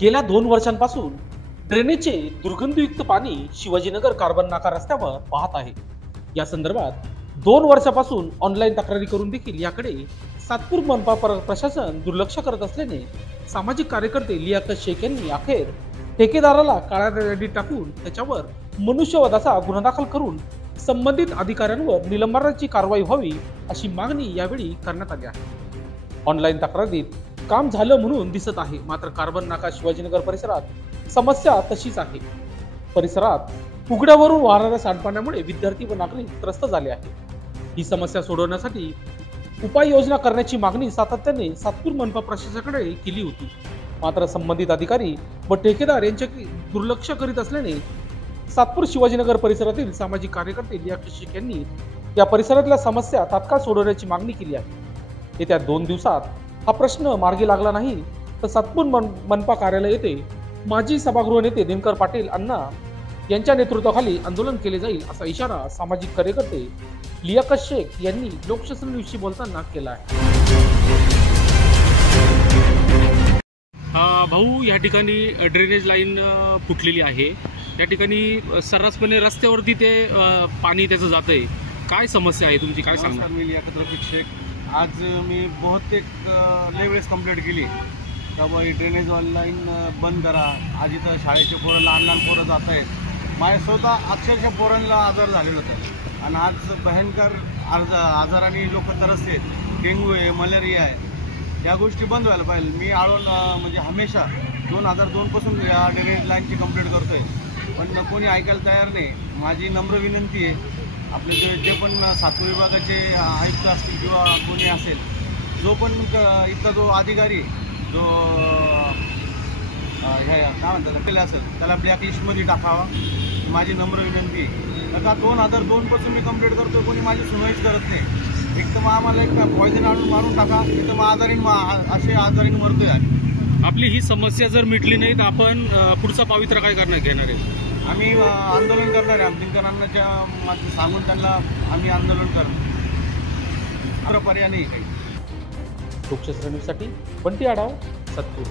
गेल्या 2 वर्षांपासून ड्रेनेजचे दुर्गंधयुक्त पाणी शिवाजीनगर कार्बन नाका रस्त्यावर वाहत आहे। या संदर्भात 2 वर्षापासून ऑनलाईन तक्रारी करून देखील याकडे सातपूर मनपा प्रशासन दुर्लक्ष करत असल्याने सामाजिक कार्यकर्ते लियाकत शेख यांनी अखेर ठेकेदाराला काळ्या यादीत टाकून त्याच्यावर मनुष्यवधाचा गुन्हा दाखल करून संबंधित अधिकाऱ्यांवर निलंबनाची कारवाई व्हावी अशी मागणी यावेळी करण्यात आली आहे। ऑनलाईन तक्रारीत काम झालं म्हणून दिसत आहे, मात्र कार्बन नाका शिवाजीनगर परिसरात समस्या तशीच आहे। परिसरात उघड्यावरून वाहणाऱ्या सांडपाण्यामुळे विद्यार्थी व नागरिक त्रस्त झाले आहेत। ही समस्या सोडवण्यासाठी उपाययोजना करण्याची मागणी सातत्याने सातपूर मनपा प्रशासनाकडे केली होती, मात्र संबंधित अधिकारी व ठेकेदार यांच्याकडे दुर्लक्ष करीत असल्याने सातपूर शिवाजीनगर परिसरातील सामाजिक कार्यकर्ते लियाकत शेख यांनी या परिसरातल्या समस्या तात्काळ सोडवण्याची मागणी केली आहे। येत्या 2 दिवसात हा प्रश्न मार्गी लागला नाही तर सातपूर मनपा कार्यालय येथे माजी सभागृह नेते दिनकर पाटील अण्णा यांच्या नेतृत्वाखाली आंदोलन केले जाईल असा इशारा सामाजिक कार्यकर्ते लियाकत शेख यांनी लोकशासन न्यूजशी बोलताना केला आहे। भाऊ, या ठिकाणी ड्रेनेज लाईन फुटलेली आहे। या ठिकाणी सर्रासपणे रस्त्यावरती ते पाणी त्याचं जातंय। काय समस्या आहे तुमची, काय सांगणार? मी लियाकत शेख। आज मी बहुतेक लय वेळेस कंप्लेंट केली का बाई ड्रेनेज लाईन बंद करा। आज इथं शाळेचे पोरं लहान लहान पोरं जात आहेत। माझ्या स्वतः अक्षरशः पोरांना आजार झालेलं होतं आणि आज भयंकर आजाराने लोक त्रस्त आहेत। डेंग्यू आहे, मलेरिया आहे, या गोष्टी बंद व्हायला पाहिजे। मी आळून म्हणजे हमेशा 2002 पासून या ड्रेनेज लाईनची कंप्लेंट करतोय, पण कोणी ऐकायला तयार नाही। माझी नम्र विनंती आहे, आपले जे पण सातपूर विभागाचे आयुक्त असतील किंवा कोणी असेल, जो पण इथला जो अधिकारी जो काय म्हणतात केलं असेल त्याला ब्लॅकलिस्टमध्ये टाकावा, माझी नम्र विनंती आहे। का 2002 पासून मी कंप्लेंट करतो, कोणी माझी सुनावणीच करत नाही। एक तर मग आम्हाला एक पॉयझन आणून मारून टाका, एक तर मग असे आजारीने मरतोय आम्ही। आपली ही समस्या जर मिटली नाही तर आपण पुढचा पवित्रा काय घेणार आहे? आम्ही आंदोलन करणार आहे। दिनकरांना सांगून त्यांना आम्ही आंदोलन करणार, पर्याय नाही काही। लोकशासन न्यूजसाठी बंटी आढाव, सातपूर।